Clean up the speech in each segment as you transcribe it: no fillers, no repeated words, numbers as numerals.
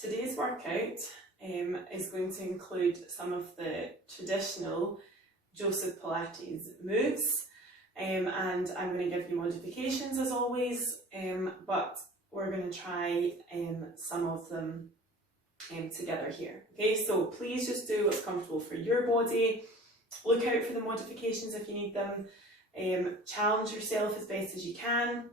Today's workout is going to include some of the traditional Joseph Pilates moves, and I'm going to give you modifications as always, but we're going to try some of them together here. Okay, so please just do what's comfortable for your body. Look out for the modifications if you need them. Challenge yourself as best as you can,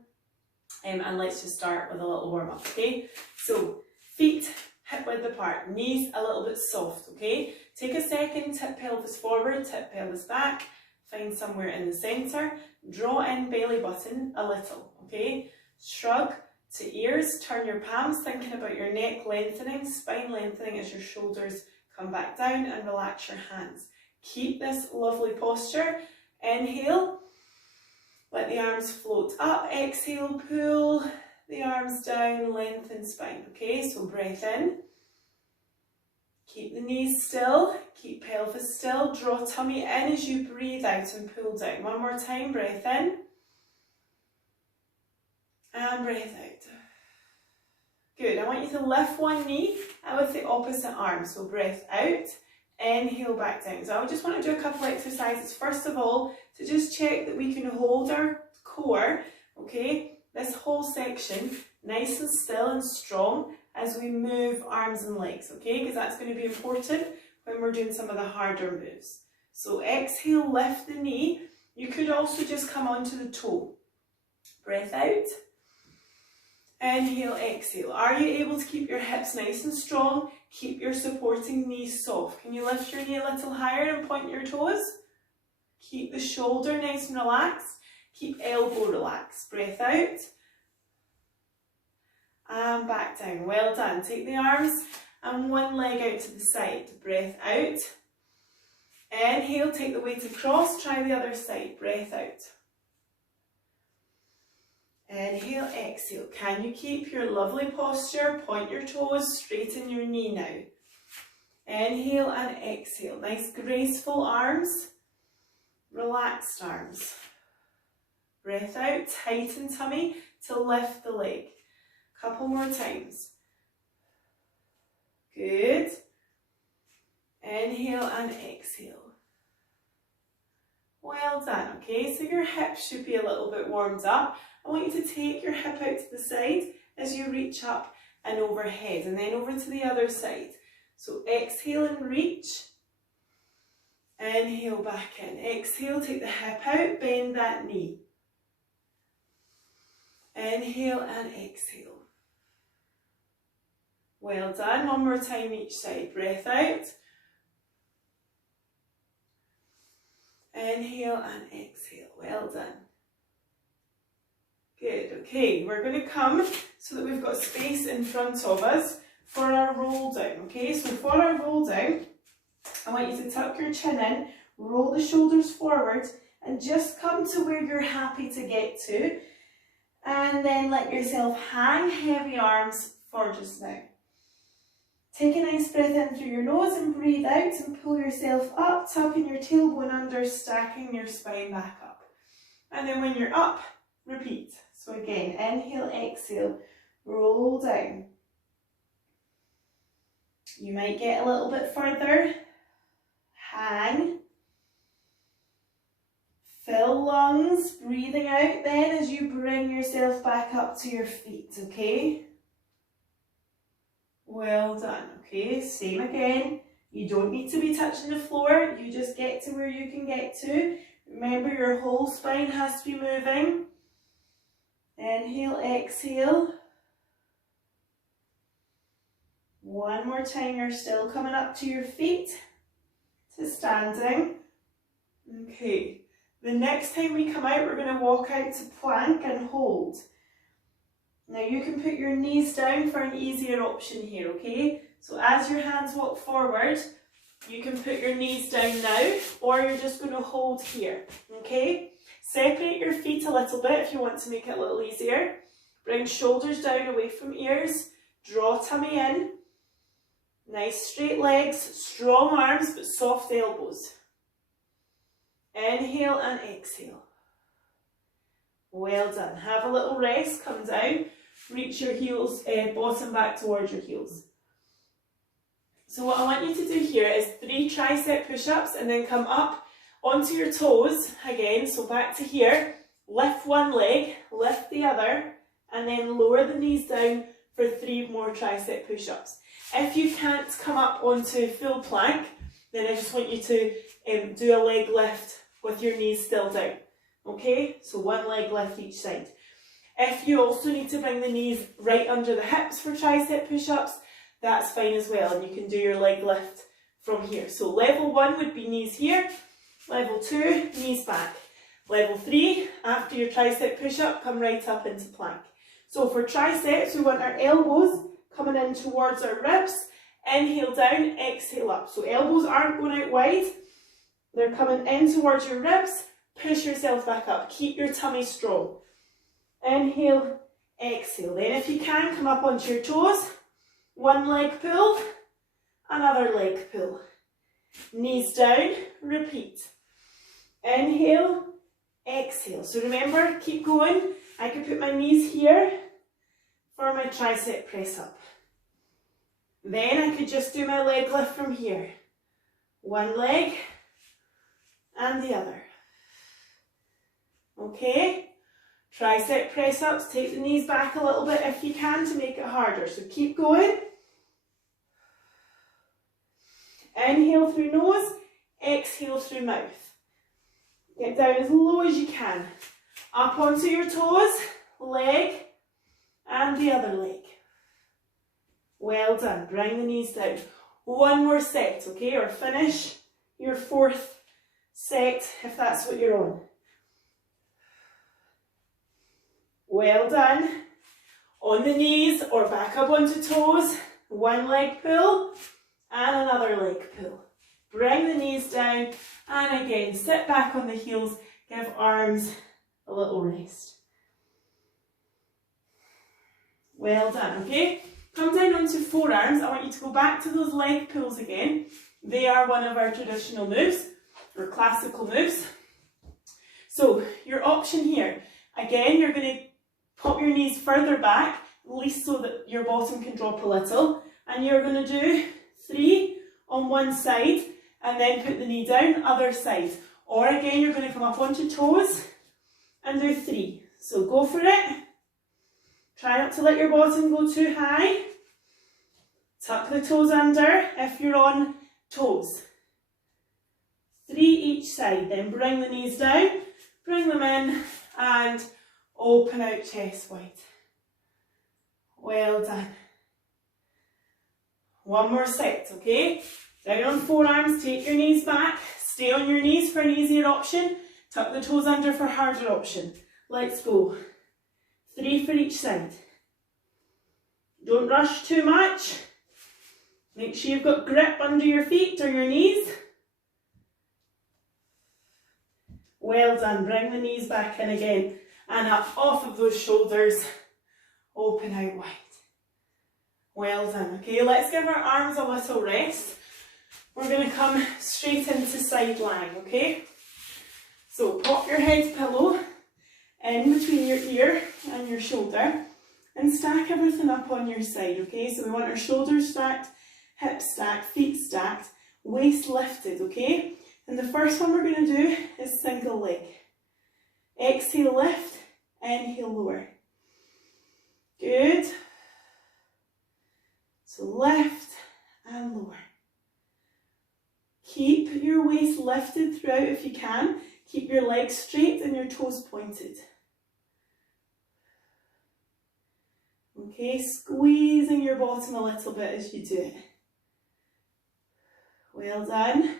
and let's just start with a little warm up. Okay, so feet hip width apart, knees a little bit soft. Okay, take a second, tip pelvis forward, tip pelvis back, find somewhere in the center, draw in belly button a little. Okay, shrug to ears, turn your palms, thinking about your neck lengthening, spine lengthening as your shoulders come back down, and relax your hands. Keep this lovely posture. Inhale, let the arms float up. Exhale, pull the arms down, lengthen spine. Okay, so breath in. Keep the knees still, keep pelvis still. Draw tummy in as you breathe out and pull down. One more time, breath in. And breath out. Good, I want you to lift one knee with the opposite arm. So breath out, inhale back down. So I just want to do a couple of exercises. First of all, to just check that we can hold our core, okay, this whole section nice and still and strong as we move arms and legs, okay, because that's going to be important when we're doing some of the harder moves. So exhale, lift the knee. You could also just come onto the toe. Breath out. Inhale, exhale. Are you able to keep your hips nice and strong? Keep your supporting knees soft. Can you lift your knee a little higher and point your toes? Keep the shoulder nice and relaxed. Keep elbow relaxed. Breath out. And back down. Well done. Take the arms and one leg out to the side. Breath out. Inhale, take the weight across. Try the other side. Breath out. Inhale, exhale. Can you keep your lovely posture? Point your toes, straighten your knee now. Inhale and exhale. Nice graceful arms, relaxed arms. Breath out, tighten tummy to lift the leg. Couple more times. Good. Inhale and exhale. Well done. Okay, so your hips should be a little bit warmed up. I want you to take your hip out to the side as you reach up and overhead, and then over to the other side. So exhale and reach. Inhale back in. Exhale, take the hip out, bend that knee. Inhale and exhale. Well done. One more time each side. Breath out. Inhale and exhale. Well done. Good. Okay, we're going to come so that we've got space in front of us for our roll down. Okay, so for our roll down, I want you to tuck your chin in, roll the shoulders forward, and just come to where you're happy to get to. And then let yourself hang heavy arms for just now. Take a nice breath in through your nose and breathe out and pull yourself up, tucking your tailbone under, stacking your spine back up. And then when you're up, repeat. So again, inhale, exhale, roll down. You might get a little bit further. Hang. Fill lungs, breathing out then as you bring yourself back up to your feet, okay? Well done, okay? Same again. You don't need to be touching the floor. You just get to where you can get to. Remember, your whole spine has to be moving. Inhale, exhale. One more time, you're still coming up to your feet, to standing. Okay, the next time we come out, we're going to walk out to plank and hold. Now you can put your knees down for an easier option here, okay? So as your hands walk forward, you can put your knees down now, or you're just going to hold here, okay? Separate your feet a little bit if you want to make it a little easier. Bring shoulders down away from ears. Draw tummy in. Nice straight legs, strong arms but soft elbows. Inhale and exhale. Well done. Have a little rest, come down. Reach your heels, bottom back towards your heels. So what I want you to do here is 3 tricep push-ups and then come up onto your toes again, so back to here, lift one leg, lift the other, and then lower the knees down for 3 more tricep push-ups. If you can't come up onto full plank, then I just want you to do a leg lift with your knees still down. Okay, so 1 leg lift each side. If you also need to bring the knees right under the hips for tricep push-ups, that's fine as well, and you can do your leg lift from here. So level 1 would be knees here, level 2, knees back. Level 3, after your tricep push-up, come right up into plank. So for triceps, we want our elbows coming in towards our ribs. Inhale down, exhale up. So elbows aren't going out wide, they're coming in towards your ribs. Push yourself back up, keep your tummy strong. Inhale, exhale. Then if you can, come up onto your toes. 1 leg pull, another leg pull. Knees down, repeat. Inhale, exhale. So remember, keep going. I could put my knees here for my tricep press up. Then I could just do my leg lift from here. 1 leg and the other. Okay? Tricep press ups, take the knees back a little bit if you can to make it harder. So keep going. Inhale through nose, exhale through mouth. Get down as low as you can. Up onto your toes, leg and the other leg. Well done. Bring the knees down. 1 more set, okay? Or finish your 4th set if that's what you're on. Well done. On the knees or back up onto toes. 1 leg pull and another leg pull. Bring the knees down and again sit back on the heels. Give arms a little rest. Well done, okay? Come down onto forearms. I want you to go back to those leg pulls again. They are one of our traditional moves, or classical moves. So your option here, again, you're going to pop your knees further back, at least so that your bottom can drop a little, and you're going to do 3 on one side, and then put the knee down, other side. Or again, you're going to come up onto toes, and do 3. So go for it. Try not to let your bottom go too high. Tuck the toes under if you're on toes. 3 each side, then bring the knees down, bring them in, and open out chest wide. Well done. 1 more set, okay? Down on forearms, take your knees back, stay on your knees for an easier option, tuck the toes under for harder option. Let's go. 3 for each side. Don't rush too much. Make sure you've got grip under your feet or your knees. Well done. Bring the knees back in again and up off of those shoulders. Open out wide. Well done. Okay, let's give our arms a little rest. We're going to come straight into side lying, okay? So pop your head pillow in between your ear and your shoulder and stack everything up on your side, okay? So we want our shoulders stacked, hips stacked, feet stacked, waist lifted, okay? And the first one we're going to do is single leg. Exhale, lift, inhale, lower. Good. So lift and lower. Keep your waist lifted throughout if you can. Keep your legs straight and your toes pointed. Okay, squeezing your bottom a little bit as you do it. Well done.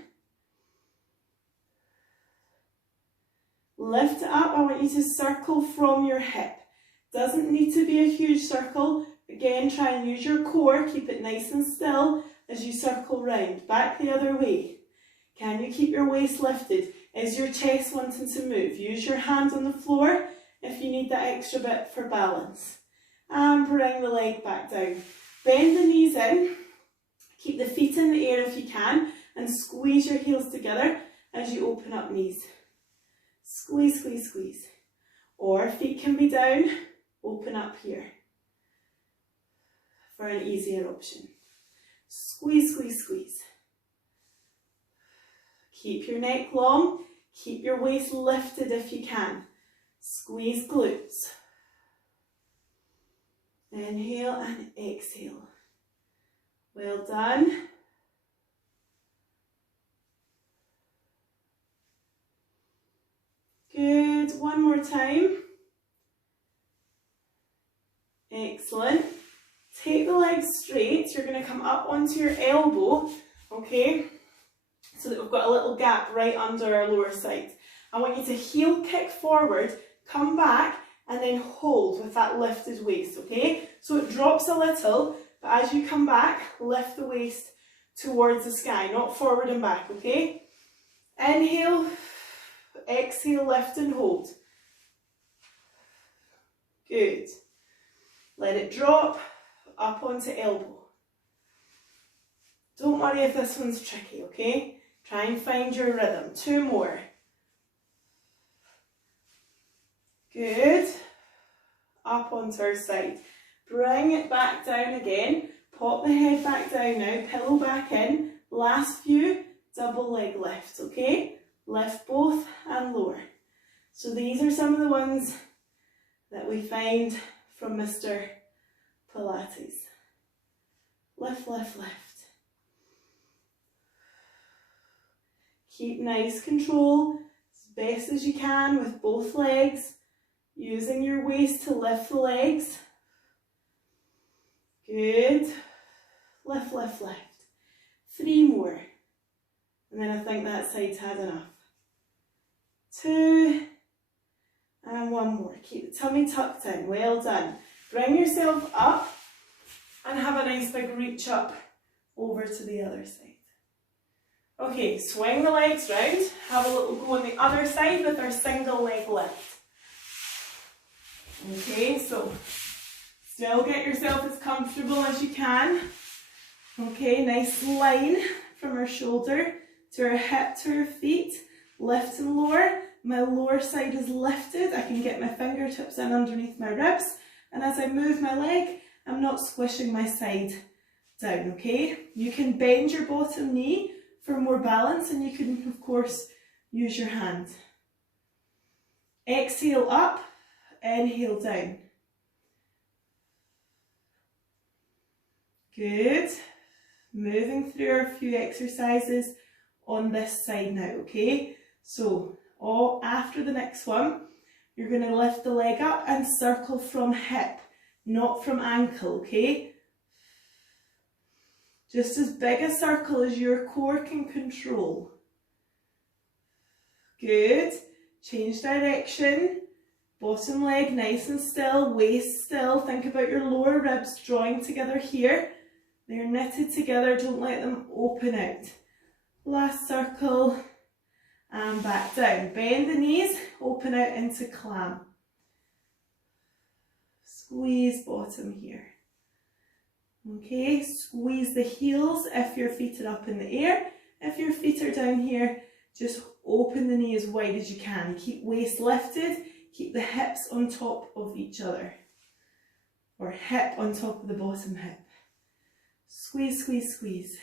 Lift it up. I want you to circle from your hip. Doesn't need to be a huge circle. Again, try and use your core. Keep it nice and still as you circle round. Back the other way. Can you keep your waist lifted? Is your chest wanting to move? Use your hands on the floor if you need that extra bit for balance. And bring the leg back down. Bend the knees in. Keep the feet in the air if you can. And squeeze your heels together as you open up knees. Squeeze, squeeze, squeeze. Or feet can be down. Open up here for an easier option. Squeeze, squeeze, squeeze. Keep your neck long. Keep your waist lifted if you can. Squeeze glutes. Inhale and exhale. Well done. Good. One more time. Excellent. Take the legs straight. You're going to come up onto your elbow, okay? So that we've got a little gap right under our lower side. I want you to heel kick forward, come back, and then hold with that lifted waist, okay? So it drops a little, but as you come back, lift the waist towards the sky, not forward and back, okay? Inhale, exhale, lift and hold. Good. Let it drop, up onto elbow. Don't worry if this one's tricky, okay? Try and find your rhythm. 2 more. Good. Up onto our side. Bring it back down again. Pop the head back down now. Pillow back in. Last few, double leg lifts, okay? Lift both and lower. So these are some of the ones that we find from Mr. Pilates. Lift, lift, lift. Keep nice control as best as you can with both legs, using your waist to lift the legs. Good. Lift, lift, lift. 3 more. And then I think that side's had enough. 2. And 1 more. Keep the tummy tucked in. Well done. Bring yourself up and have a nice big reach up over to the other side. Okay, swing the legs round. Have a little go on the other side with our single leg lift. Okay, so still get yourself as comfortable as you can. Okay, nice line from our shoulder to our hip to our feet. Lift and lower. My lower side is lifted. I can get my fingertips in underneath my ribs. And as I move my leg, I'm not squishing my side down, okay? You can bend your bottom knee for more balance, and you can, of course, use your hand. Exhale up, inhale down. Good. Moving through our few exercises on this side now, okay? So, after the next one, you're going to lift the leg up and circle from hip, not from ankle, okay? Just as big a circle as your core can control. Good. Change direction. Bottom leg nice and still, waist still. Think about your lower ribs drawing together here. They're knitted together, don't let them open out. Last circle and back down. Bend the knees, open out into clam. Squeeze bottom here. Okay, squeeze the heels if your feet are up in the air. If your feet are down here, just open the knee as wide as you can. Keep waist lifted, keep the hips on top of each other. Or hip on top of the bottom hip. Squeeze, squeeze, squeeze.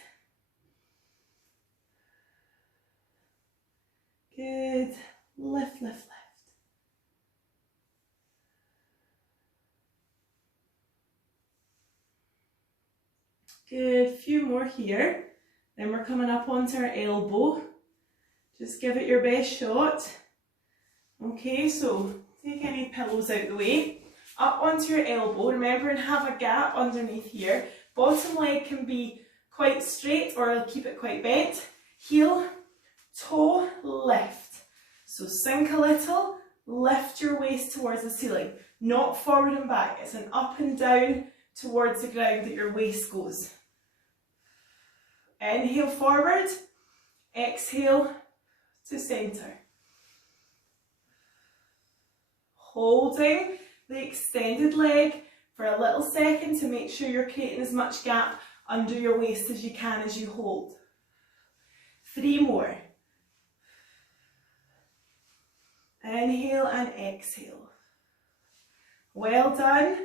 Good. Lift, lift, lift. Good, few more here. Then we're coming up onto our elbow. Just give it your best shot. Okay, so take any pillows out the way. Up onto your elbow, remember, and have a gap underneath here. Bottom leg can be quite straight or I'll keep it quite bent. Heel, toe, lift. So sink a little, lift your waist towards the ceiling. Not forward and back, it's an up and down towards the ground that your waist goes. Inhale forward, exhale to centre. Holding the extended leg for a little second to make sure you're creating as much gap under your waist as you can as you hold. 3 more. Inhale and exhale. Well done.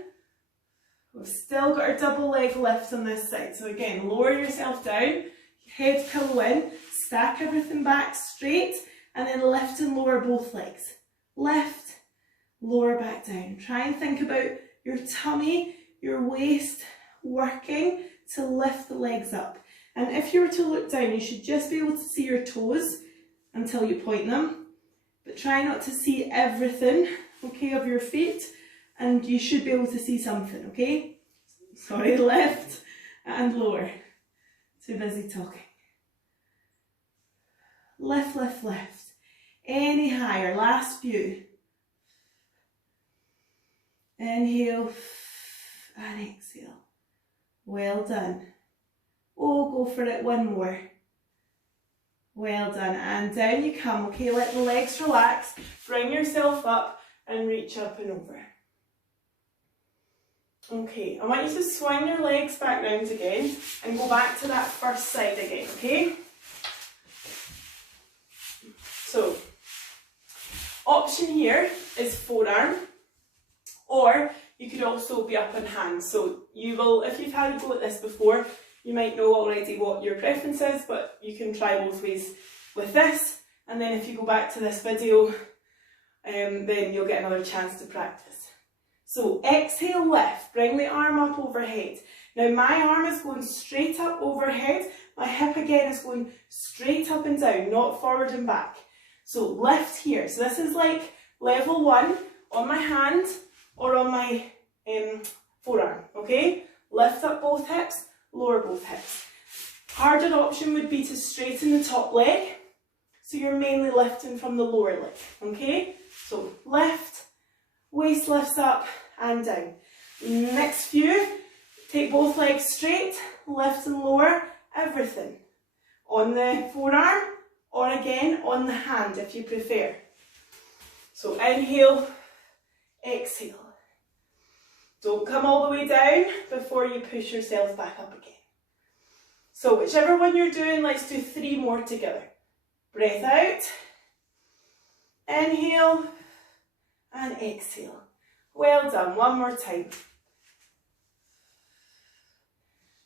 We've still got our double leg lift on this side. So again, lower yourself down, head pillow in, stack everything back straight, and then lift and lower both legs. Lift, lower back down. Try and think about your tummy, your waist working to lift the legs up. And if you were to look down, you should just be able to see your toes until you point them. But try not to see everything, okay, of your feet. And you should be able to see something, okay? Sorry, lift and lower. Too busy talking. Lift, lift, lift. Any higher, last few. Inhale and exhale. Well done. Oh, go for it, one more. Well done, and down you come, okay? Let the legs relax, bring yourself up and reach up and over. Okay, I want you to swing your legs back round again and go back to that first side again, okay? So, option here is forearm, or you could also be up in hand. So you will, if you've had a go at this before, you might know already what your preference is, but you can try both ways with this. And then if you go back to this video, then you'll get another chance to practice. So exhale, lift, bring the arm up overhead. Now my arm is going straight up overhead, my hip again is going straight up and down, not forward and back. So lift here, so this is like level 1 on my hand or on my forearm, okay? Lift up both hips, lower both hips. Harder option would be to straighten the top leg, so you're mainly lifting from the lower leg, okay? So lift, waist lifts up and down. Next few, take both legs straight, lift and lower everything. On the forearm or again on the hand if you prefer. So inhale, exhale. Don't come all the way down before you push yourself back up again. So whichever one you're doing, let's do 3 more together. Breath out, inhale, and exhale. Well done, one more time.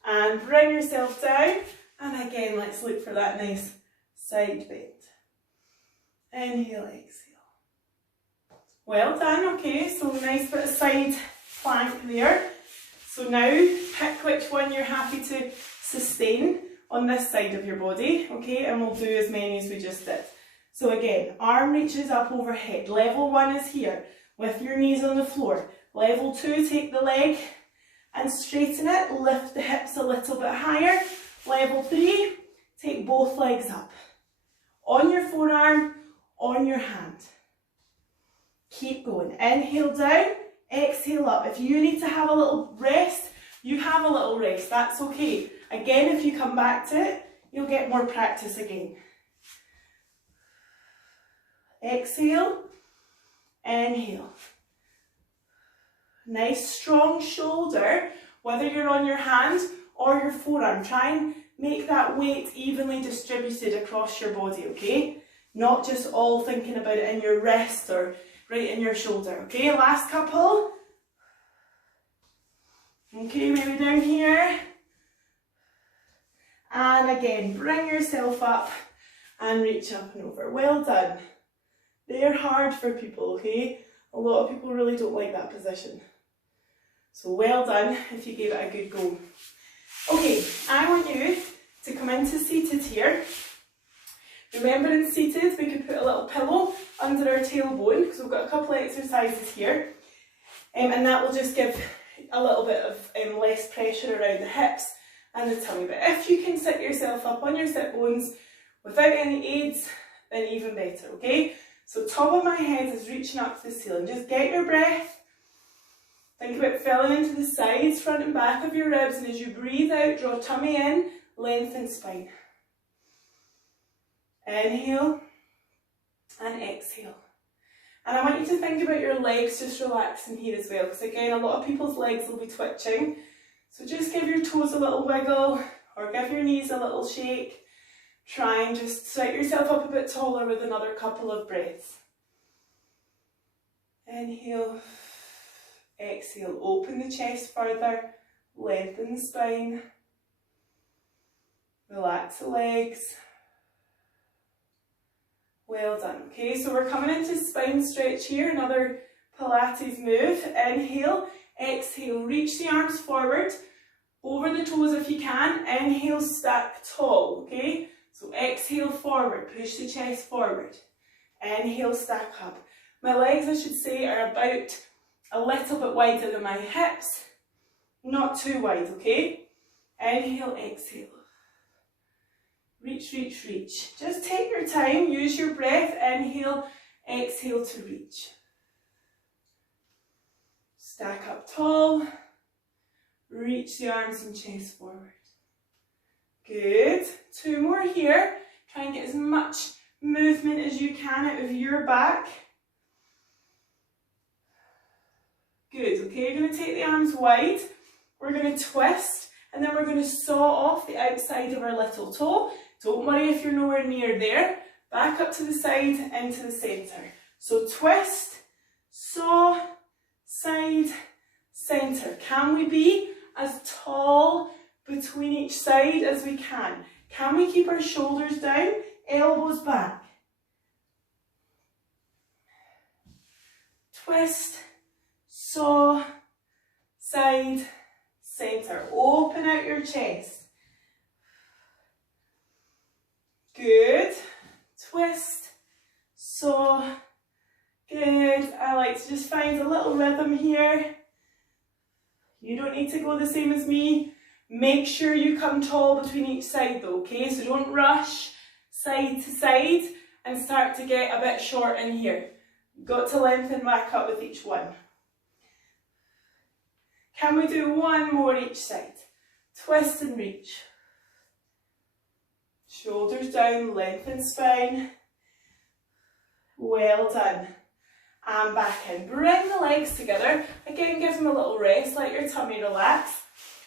And bring yourself down, and again, let's look for that nice side bend. Inhale, exhale. Well done, okay, so nice bit of side plank there. So now pick which one you're happy to sustain on this side of your body, okay, and we'll do as many as we just did. So again, arm reaches up overhead. Level 1 is here with your knees on the floor. Level 2, take the leg and straighten it, lift the hips a little bit higher. Level 3, take both legs up. On your forearm, on your hand. Keep going. Inhale down, exhale up. If you need to have a little rest, you have a little rest, that's okay. Again, if you come back to it, you'll get more practice again. Exhale, inhale. Nice strong shoulder, whether you're on your hand or your forearm. Try and make that weight evenly distributed across your body, okay? Not just all thinking about it in your wrist or right in your shoulder, okay? Last couple. Okay, maybe down here. And again, bring yourself up and reach up and over. Well done. They're hard for people, okay? A lot of people really don't like that position. So well done if you gave it a good go. Okay, I want you to come into seated here. Remember in seated, we could put a little pillow under our tailbone because we've got a couple of exercises here. And that will just give a little bit of less pressure around the hips and the tummy. But if you can sit yourself up on your sit bones without any aids, then even better, okay? So top of my head is reaching up to the ceiling. Just get your breath. Think about filling into the sides, front and back of your ribs, and as you breathe out, draw tummy in, lengthen spine. Inhale and exhale. And I want you to think about your legs just relaxing here as well, because again, a lot of people's legs will be twitching. So just give your toes a little wiggle, or give your knees a little shake. Try and just set yourself up a bit taller with another couple of breaths. Inhale, exhale, open the chest further, lengthen the spine, relax the legs. Well done. Okay, so we're coming into spine stretch here, another Pilates move. Inhale, exhale, reach the arms forward, over the toes if you can. Inhale, stack tall, okay? So exhale, forward, push the chest forward. Inhale, stack up. My legs, I should say, are about a little bit wider than my hips. Not too wide, okay? Inhale, exhale. Reach, reach, reach. Just take your time, use your breath. Inhale, exhale to reach. Stack up tall. Reach the arms and chest forward. Good. 2 more here. Try and get as much movement as you can out of your back. Good. Okay, you're going to take the arms wide. We're going to twist, and then we're going to saw off the outside of our little toe. Don't worry if you're nowhere near there. Back up to the side, into the centre. So twist, saw, side, centre. Can we be as tall between each side as we can? Can we keep our shoulders down, elbows back? Twist, saw, side, centre. Open out your chest. Good. Twist, saw. Good. I like to just find a little rhythm here. You don't need to go the same as me. Make sure you come tall between each side though, okay? So don't rush side to side and start to get a bit short in here. You've got to lengthen back up with each one. Can we do 1 more each side? Twist and reach. Shoulders down, lengthen spine. Well done. And back in. Bring the legs together. Again, give them a little rest, let your tummy relax.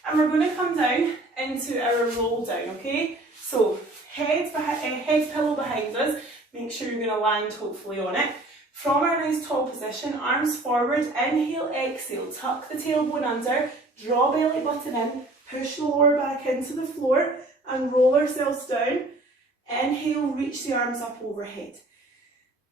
And we're going to come down into our roll down, okay? So, head pillow behind us. Make sure you're going to land hopefully on it. From our nice tall position, arms forward, inhale, exhale, tuck the tailbone under, draw belly button in, push the lower back into the floor and roll ourselves down. Inhale, reach the arms up overhead.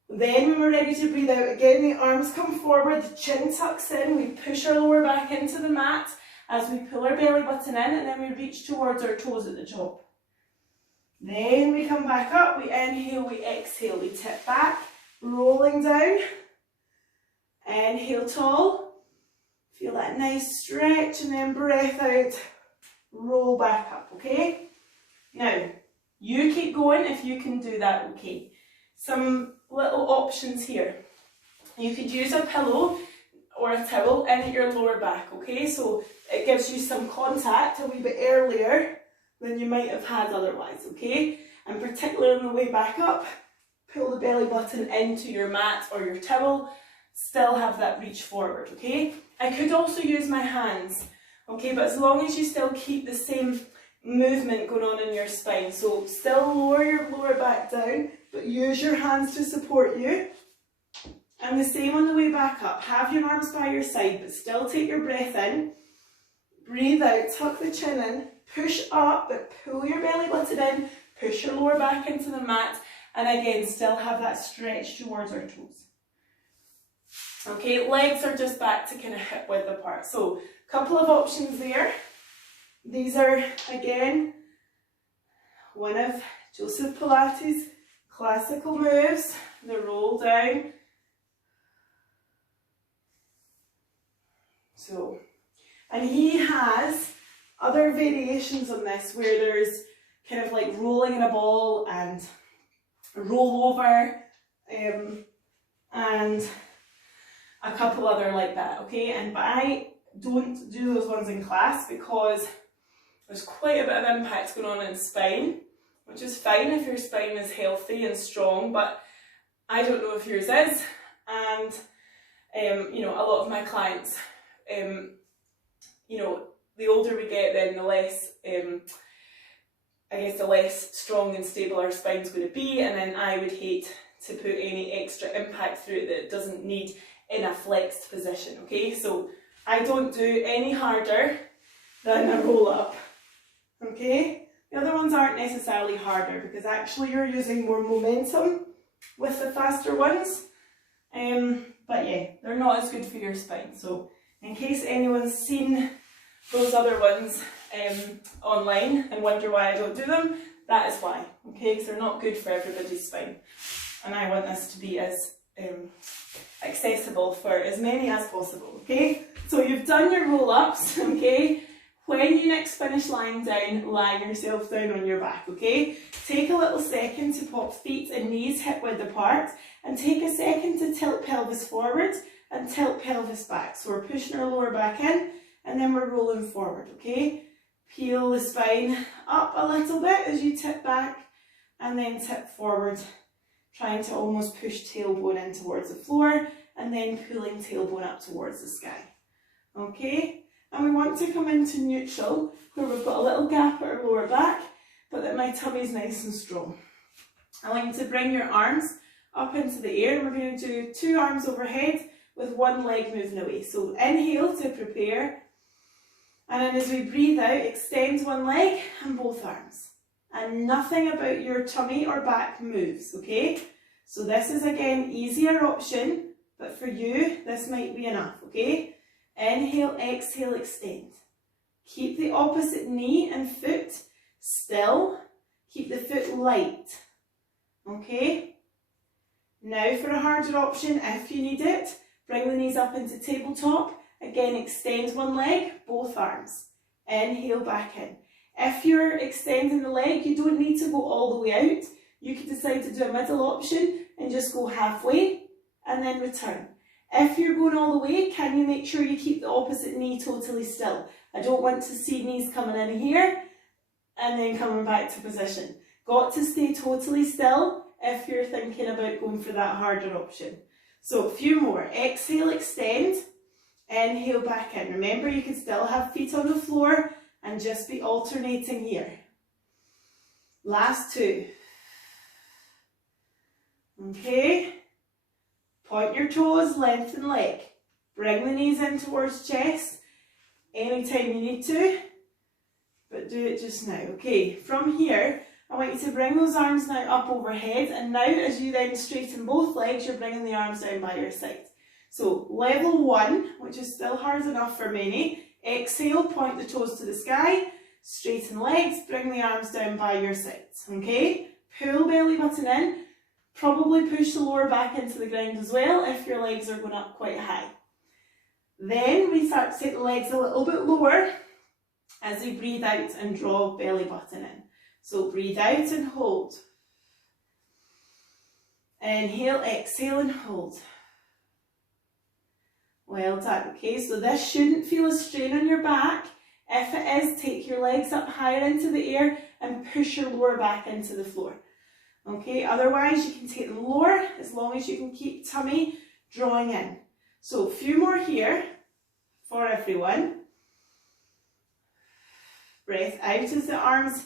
Then when we're ready to breathe out, again the arms come forward, the chin tucks in, we push our lower back into the mat as we pull our belly button in and then we reach towards our toes at the top. Then we come back up, we inhale, we exhale, we tip back, rolling down. Inhale tall, feel that nice stretch and then breath out, roll back up, okay? Now, you keep going if you can do that, okay? Some little options here. You could use a pillow or a towel in at your lower back, okay? So it gives you some contact a wee bit earlier than you might have had otherwise, okay? And particularly on the way back up, pull the belly button into your mat or your towel, still have that reach forward, okay? I could also use my hands, okay? But as long as you still keep the same movement going on in your spine, so still lower your lower back down, but use your hands to support you. And the same on the way back up. Have your arms by your side, but still take your breath in. Breathe out, tuck the chin in, push up, but pull your belly button in, push your lower back into the mat, and again, still have that stretch towards our toes. Okay, legs are just back to kind of hip width apart. So, a couple of options there. These are, again, one of Joseph Pilates' classical moves, the roll down. So, and he has other variations on this where there's kind of like rolling in a ball and roll over and a couple other like that, okay? But I don't do those ones in class because there's quite a bit of impact going on in spine, which is fine if your spine is healthy and strong, but I don't know if yours is. And you know, a lot of my clients, you know, the older we get, then the less, I guess, the less strong and stable our spine's going to be, and then I would hate to put any extra impact through it that it doesn't need in a flexed position, okay? So I don't do any harder than a roll up, okay? The other ones aren't necessarily harder because actually you're using more momentum with the faster ones. But yeah, they're not as good for your spine. So in case anyone's seen those other ones online and wonder why I don't do them, that is why, okay? Because they're not good for everybody's spine. And I want this to be as accessible for as many as possible, okay? So you've done your roll-ups, okay? When you next finish lying down, lie yourself down on your back, okay? Take a little second to pop feet and knees hip-width apart, and take a second to tilt pelvis forward and tilt pelvis back. So we're pushing our lower back in, and then we're rolling forward, okay? Peel the spine up a little bit as you tip back, and then tip forward, trying to almost push tailbone in towards the floor, and then pulling tailbone up towards the sky, okay? And we want to come into neutral, where we've got a little gap at our lower back, but that my tummy is nice and strong. I want you to bring your arms up into the air, and we're going to do 2 arms overhead with 1 leg moving away. So inhale to prepare, and then as we breathe out, extend 1 leg and both arms. And nothing about your tummy or back moves, okay? So this is again easier option, but for you, this might be enough, okay? Inhale, exhale, extend. Keep the opposite knee and foot still. Keep the foot light, okay? Now for a harder option, if you need it, bring the knees up into tabletop. Again, extend 1 leg, both arms. Inhale, back in. If you're extending the leg, you don't need to go all the way out. You could decide to do a middle option and just go halfway and then return. If you're going all the way, can you make sure you keep the opposite knee totally still? I don't want to see knees coming in here and then coming back to position. Got to stay totally still if you're thinking about going for that harder option. So a few more. Exhale, extend. Inhale, back in. Remember, you can still have feet on the floor and just be alternating here. Last 2. Okay. Point your toes, lengthen leg. Bring the knees in towards chest anytime you need to, but do it just now. Okay, from here, I want you to bring those arms now up overhead, and now as you then straighten both legs, you're bringing the arms down by your side. So level 1, which is still hard enough for many, exhale, point the toes to the sky, straighten legs, bring the arms down by your sides, okay? Pull belly button in. Probably push the lower back into the ground as well if your legs are going up quite high. Then we start to take the legs a little bit lower as we breathe out and draw belly button in. So breathe out and hold. Inhale, exhale and hold. Well done. Okay, so this shouldn't feel a strain on your back. If it is, take your legs up higher into the air and push your lower back into the floor. Okay, otherwise you can take them lower as long as you can keep tummy drawing in. So a few more here for everyone. Breath out as the arms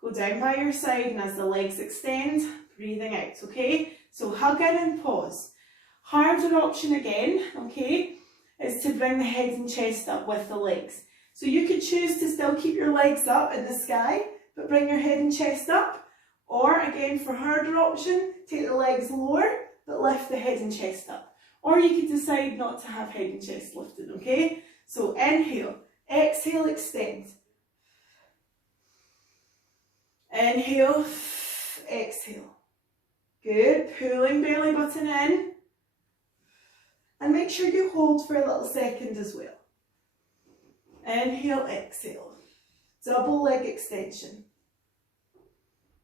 go down by your side and as the legs extend, breathing out, okay? So hug in and pause. Harder option again, okay, is to bring the head and chest up with the legs. So you could choose to still keep your legs up in the sky, but bring your head and chest up. Or again, for harder option, take the legs lower, but lift the head and chest up. Or you could decide not to have head and chest lifted, okay? So inhale, exhale, extend. Inhale, exhale. Good, pulling belly button in. And make sure you hold for a little second as well. Inhale, exhale. Double leg extension.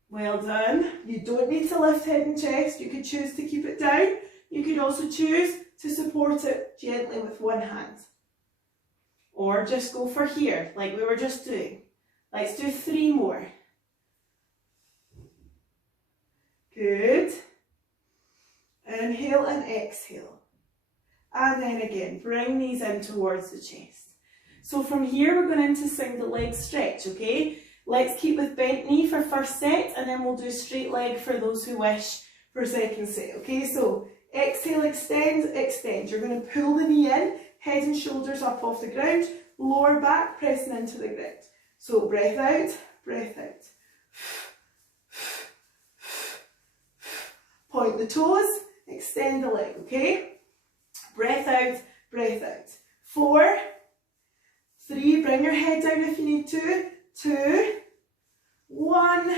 Well done. You don't need to lift head and chest. You could choose to keep it down. You could also choose to support it gently with one hand. Or just go for here, like we were just doing. Let's do 3 more. Good. Inhale and exhale. And then again, bring these in towards the chest. So from here, we're going into single leg stretch, okay? Let's keep with bent knee for first set, and then we'll do straight leg for those who wish for second set, okay? So exhale, extend, extend. You're going to pull the knee in, head and shoulders up off the ground, lower back pressing into the ground. So breath out, breath out. Point the toes, extend the leg, okay? Breath out, breath out. 4, 3, bring your head down if you need to. 2, 1,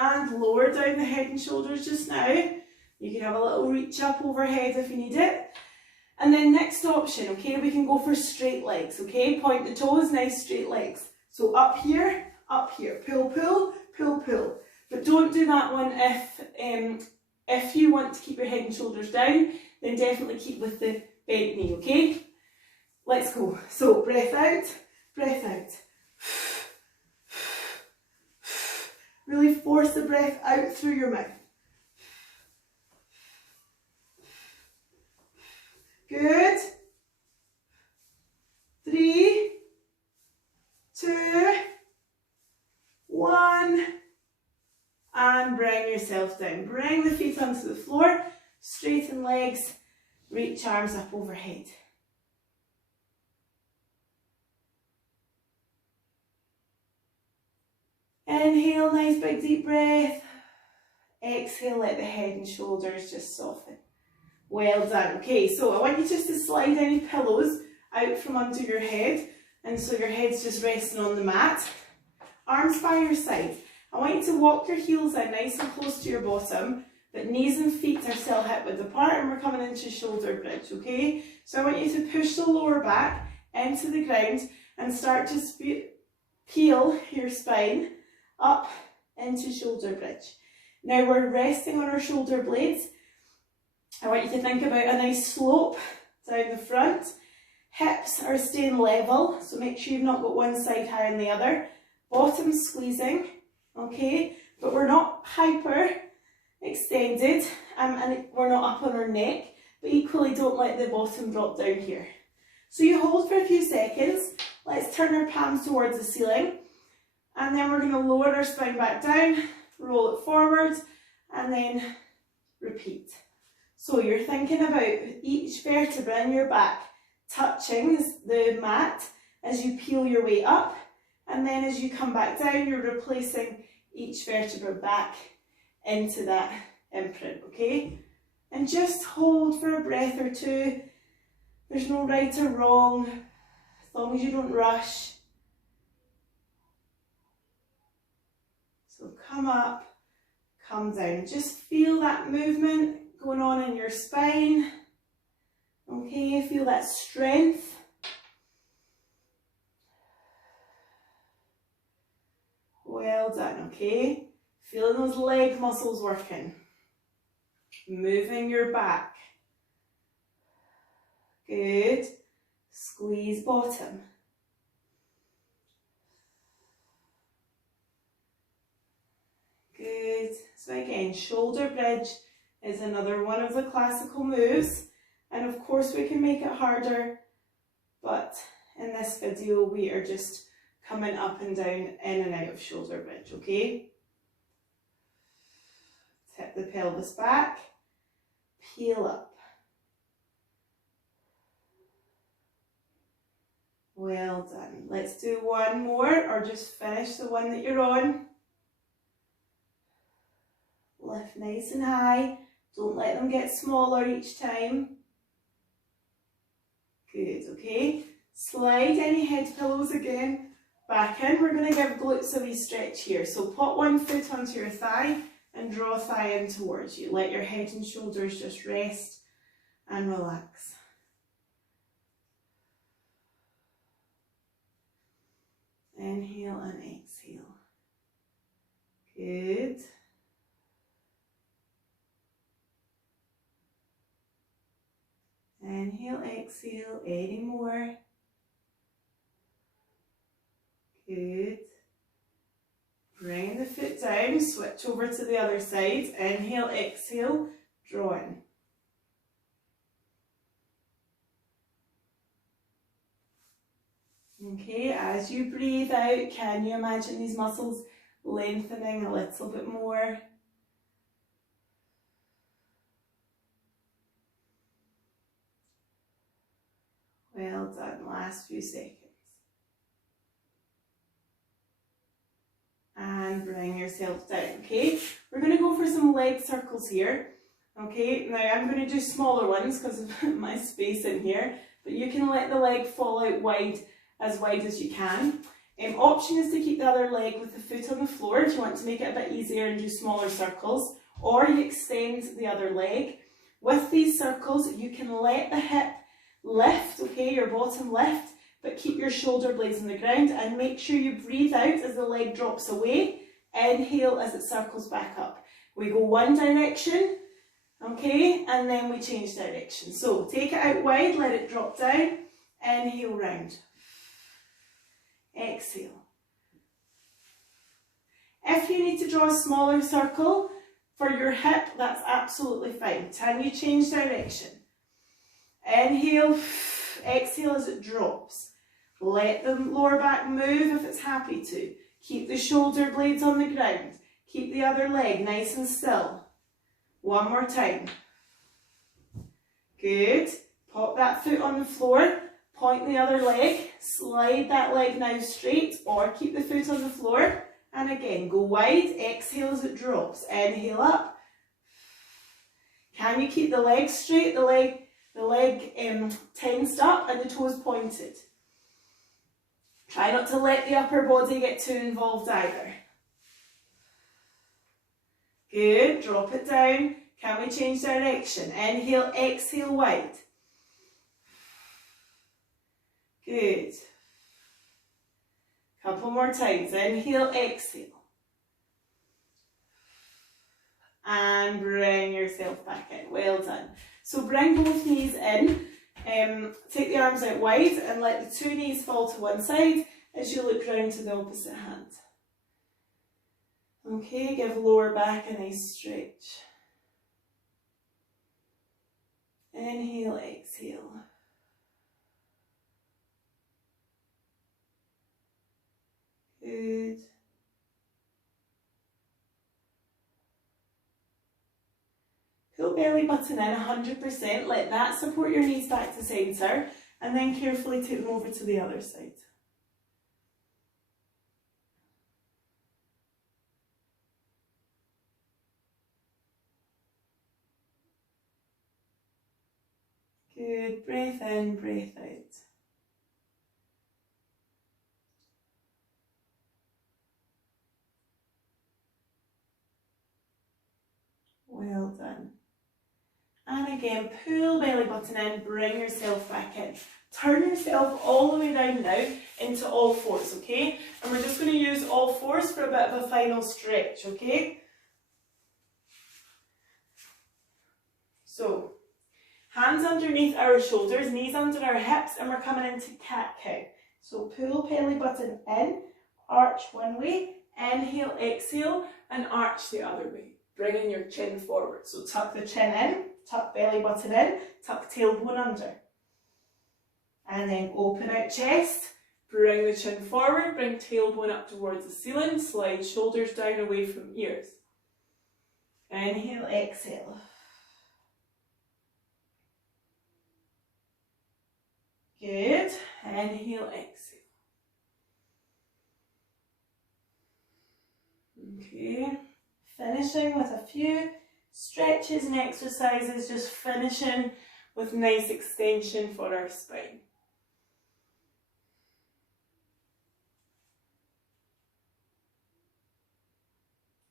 and lower down the head and shoulders just now. You can have a little reach up overhead if you need it. And then next option, okay, we can go for straight legs, okay? Point the toes, nice straight legs. So up here, pull, pull, pull, pull. But don't do that one if you want to keep your head and shoulders down, then definitely keep with the bent knee, okay? Let's go. So breath out, breath out. Really force the breath out through your mouth. Good. 3, 2, 1, and bring yourself down. Bring the feet onto the floor, straighten legs, reach arms up overhead. Inhale, nice big deep breath. Exhale, let the head and shoulders just soften. Well done. Okay, so I want you just to slide any pillows out from under your head, and so your head's just resting on the mat. Arms by your side. I want you to walk your heels in nice and close to your bottom, but knees and feet are still hip width apart, and we're coming into shoulder bridge, okay? So I want you to push the lower back into the ground and start to peel your spine up into shoulder bridge. Now we're resting on our shoulder blades. I want you to think about a nice slope down the front. Hips are staying level, so make sure you've not got one side higher than the other. Bottom squeezing, okay? But we're not hyper extended and we're not up on our neck, but equally don't let the bottom drop down here. So you hold for a few seconds. Let's turn our palms towards the ceiling, and then we're going to lower our spine back down, roll it forward, and then repeat. So you're thinking about each vertebra in your back touching the mat as you peel your way up, and then as you come back down, you're replacing each vertebra back into that imprint, okay? And just hold for a breath or two. There's no right or wrong, as long as you don't rush. So come up, come down. Just feel that movement going on in your spine. Okay, feel that strength. Well done, okay? Feeling those leg muscles working. Moving your back. Good. Squeeze bottom. Good. So again, shoulder bridge is another one of the classical moves. And of course we can make it harder, but in this video we are just coming up and down, in and out of shoulder bridge, okay? Tip the pelvis back, peel up. Well done. Let's do one more, or just finish the one that you're on. Lift nice and high. Don't let them get smaller each time. Good, okay. Slide any head pillows again back in. We're going to give glutes a wee stretch here. So put one foot onto your thigh and draw thigh in towards you. Let your head and shoulders just rest and relax. Inhale and exhale. Good. Inhale, exhale, any more. Good. Bring the foot down, switch over to the other side. Inhale, exhale, draw in. Okay, as you breathe out, can you imagine these muscles lengthening a little bit more? Well done. Last few seconds. And bring yourself down, okay? We're going to go for some leg circles here. Okay, now I'm going to do smaller ones because of my space in here, but you can let the leg fall out wide as you can. Option is to keep the other leg with the foot on the floor if you want to make it a bit easier and do smaller circles, or you extend the other leg. With these circles, you can let the hip lift, okay, your bottom lift, but keep your shoulder blades on the ground and make sure you breathe out as the leg drops away. Inhale as it circles back up. We go one direction, okay, and then we change direction. So take it out wide, let it drop down, inhale round, exhale. If you need to draw a smaller circle for your hip, that's absolutely fine. Can you change direction? Inhale, exhale as it drops. Let the lower back move if it's happy to. Keep the shoulder blades on the ground. Keep the other leg nice and still. One more time. Good. Pop that foot on the floor. Point the other leg. Slide that leg now straight, or keep the foot on the floor. And again, go wide. Exhale as it drops. Inhale up. Can you keep the leg straight? The leg tensed up and the toes pointed. Try not to let the upper body get too involved either. Good, drop it down. Can we change direction? Inhale, exhale wide. Good. Couple more times. Inhale, exhale. And bring yourself back in. Well done. So bring both knees in. Take the arms out wide and let the two knees fall to one side as you look round to the opposite hand. Okay, give lower back a nice stretch. Inhale, exhale. Good. Pull belly button in 100%, let that support your knees back to centre, and then carefully take them over to the other side. Good, breath in, breath out. Well done. And again, pull belly button in, bring yourself back in. Turn yourself all the way down now into all fours, okay? And we're just going to use all fours for a bit of a final stretch, okay? So, hands underneath our shoulders, knees under our hips, and we're coming into cat-cow. So pull belly button in, arch one way, inhale, exhale, and arch the other way. Bringing your chin forward. So tuck the chin in, tuck belly button in, tuck tailbone under. And then open out chest, bring the chin forward, bring tailbone up towards the ceiling, slide shoulders down away from ears. Inhale, exhale. Good. Inhale, exhale. Okay. Finishing with a few stretches and exercises, just finishing with nice extension for our spine.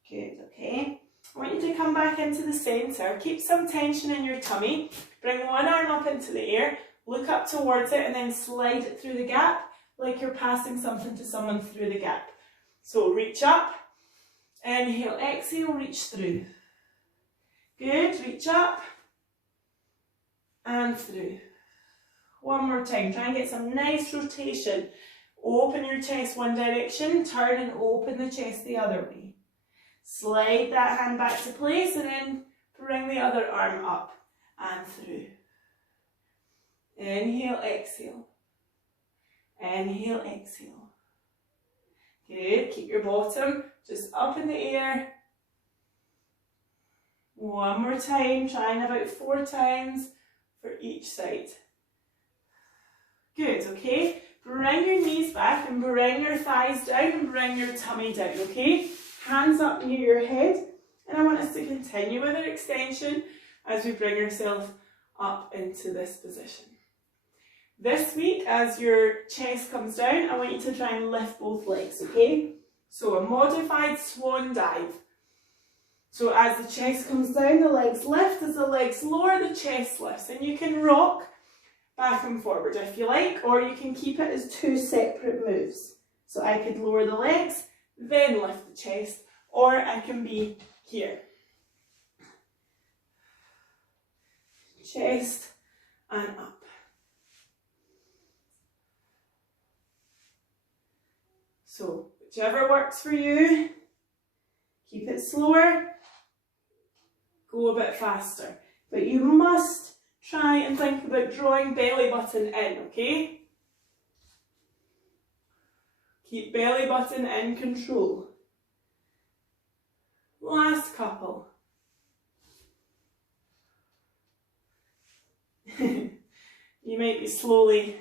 Good, okay. I want you to come back into the centre, keep some tension in your tummy, bring one arm up into the air, look up towards it and then slide it through the gap like you're passing something to someone through the gap. So reach up, inhale, exhale, reach through. Good, reach up and through. One more time, try and get some nice rotation. Open your chest one direction, turn and open the chest the other way. Slide that hand back to place and then bring the other arm up and through. Inhale, exhale. Inhale, exhale. Good, keep your bottom just up in the air. One more time, trying about 4 times for each side. Good, okay? Bring your knees back and bring your thighs down and bring your tummy down, okay? Hands up near your head. And I want us to continue with our extension as we bring ourselves up into this position. This week, as your chest comes down, I want you to try and lift both legs, okay? So a modified swan dive. So as the chest comes down, the legs lift. As the legs lower, the chest lifts. And you can rock back and forward if you like, or you can keep it as two separate moves. So I could lower the legs, then lift the chest, or I can be here. Chest and up. So whichever works for you, keep it slower, go a bit faster. But you must try and think about drawing belly button in, okay? Keep belly button in control. Last couple. You might be slowly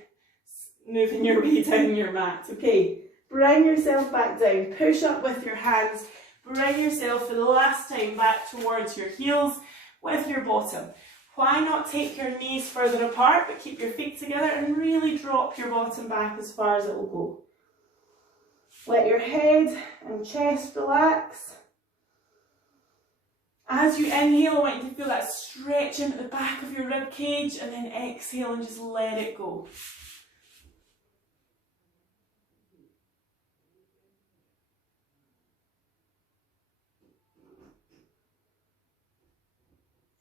moving your way down your mat, okay? Bring yourself back down, push up with your hands, bring yourself for the last time back towards your heels with your bottom. Why not take your knees further apart but keep your feet together and really drop your bottom back as far as it will go. Let your head and chest relax. As you inhale, I want you to feel that stretch into the back of your rib cage, and then exhale and just let it go.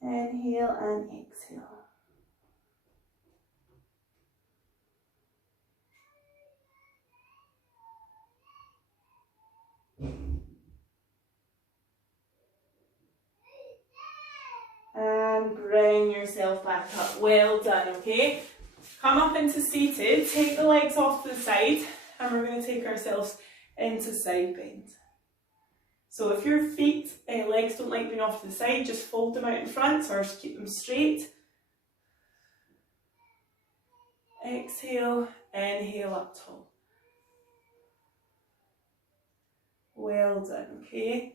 Inhale and exhale. And bring yourself back up. Well done, okay? Come up into seated, take the legs off to the side, and we're going to take ourselves into side bend. So if your feet and legs don't like being off to the side, just fold them out in front or just keep them straight. Exhale, inhale up tall. Well done, okay?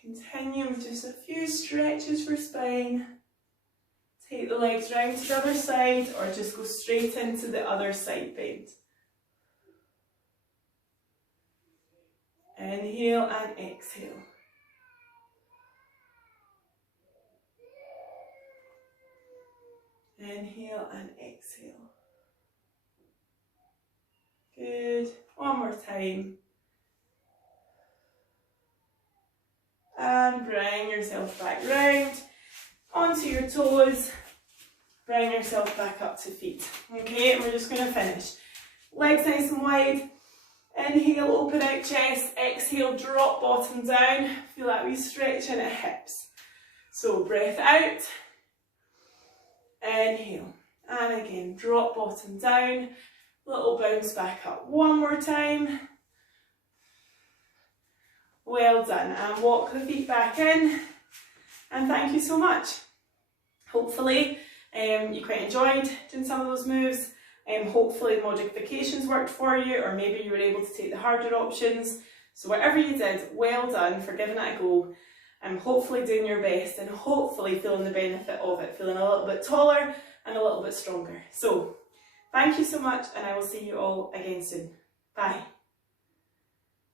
Continue with just a few stretches for spine. Take the legs round to the other side or just go straight into the other side bend. Inhale and exhale. Inhale and exhale. Good. One more time. And bring yourself back round onto your toes. Bring yourself back up to feet. Okay, and we're just going to finish. Legs nice and wide. Inhale, open out chest. Exhale, drop bottom down. Feel that wee stretch in at hips. So breath out. Inhale. And again, drop bottom down. Little bounce back up. One more time. Well done. And walk the feet back in. And thank you so much. Hopefully you quite enjoyed doing some of those moves. Hopefully the modifications worked for you, or maybe you were able to take the harder options. So whatever you did, well done for giving it a go. Hopefully doing your best and hopefully feeling the benefit of it, feeling a little bit taller and a little bit stronger. So thank you so much, and I will see you all again soon. Bye.